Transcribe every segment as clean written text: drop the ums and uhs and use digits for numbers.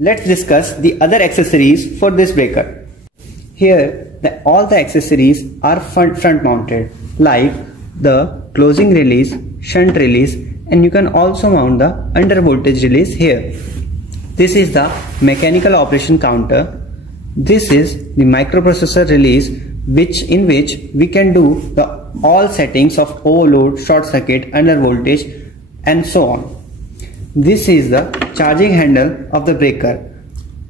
let's discuss the other accessories for this breaker. Here all the accessories are front mounted, like the closing release, shunt release, and you can also mount the under voltage release here. This is the mechanical operation counter. This is the microprocessor release, in which we can do all settings of overload, short circuit, under voltage, and so on. This is the charging handle of the breaker.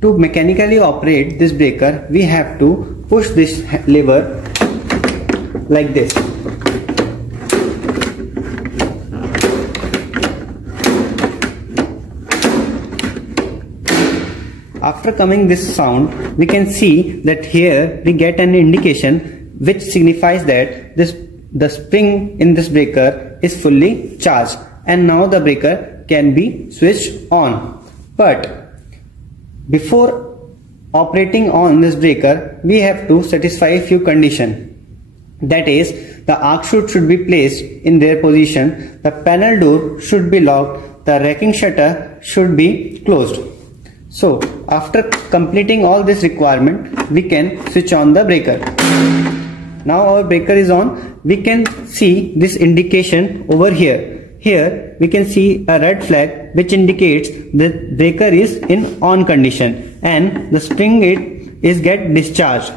To mechanically operate this breaker, we have to push this lever like this. After coming this sound, we can see that here we get an indication which signifies that the spring in this breaker is fully charged, and now the breaker can be switched on. But before operating on this breaker, we have to satisfy a few conditions. That is, the arc chute should be placed in their position, the panel door should be locked, the racking shutter should be closed. So after completing all this requirement, we can switch on the breaker. Now our breaker is on. We can see this indication over here. Here we can see a red flag which indicates the breaker is in on condition and the spring is get discharged.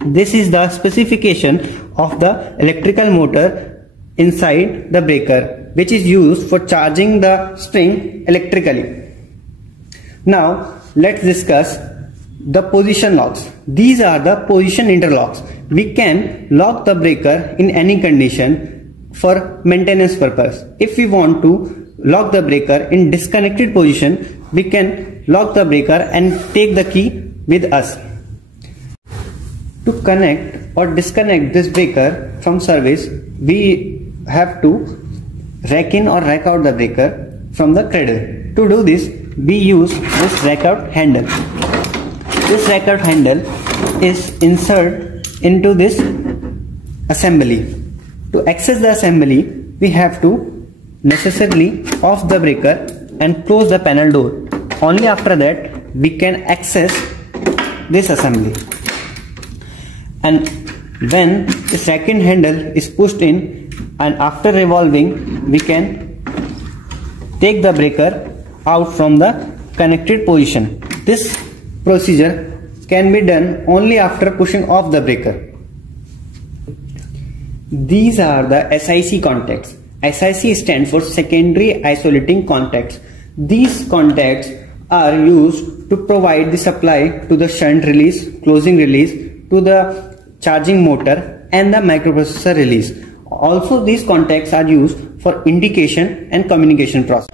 This is the specification of the electrical motor inside the breaker, which is used for charging the spring electrically. Now let's discuss the position locks. These are the position interlocks. We can lock the breaker in any condition for maintenance purpose. If we want to lock the breaker in disconnected position, we can lock the breaker and take the key with us. To connect or disconnect this breaker from service, we have to rack in or rack out the breaker from the cradle. To do this, we use this rack out handle. This rack out handle is inserted into this assembly. To access the assembly, we have to necessarily off the breaker and close the panel door. Only after that we can access this assembly. And when this rack in handle is pushed in, and after revolving, we can take the breaker out from the connected position. This procedure can be done only after pushing off the breaker. These are the SIC contacts. SIC stands for secondary isolating contacts. These contacts are used to provide the supply to the shunt release, closing release, to the charging motor and the microprocessor release. Also, these contacts are used for indication and communication process.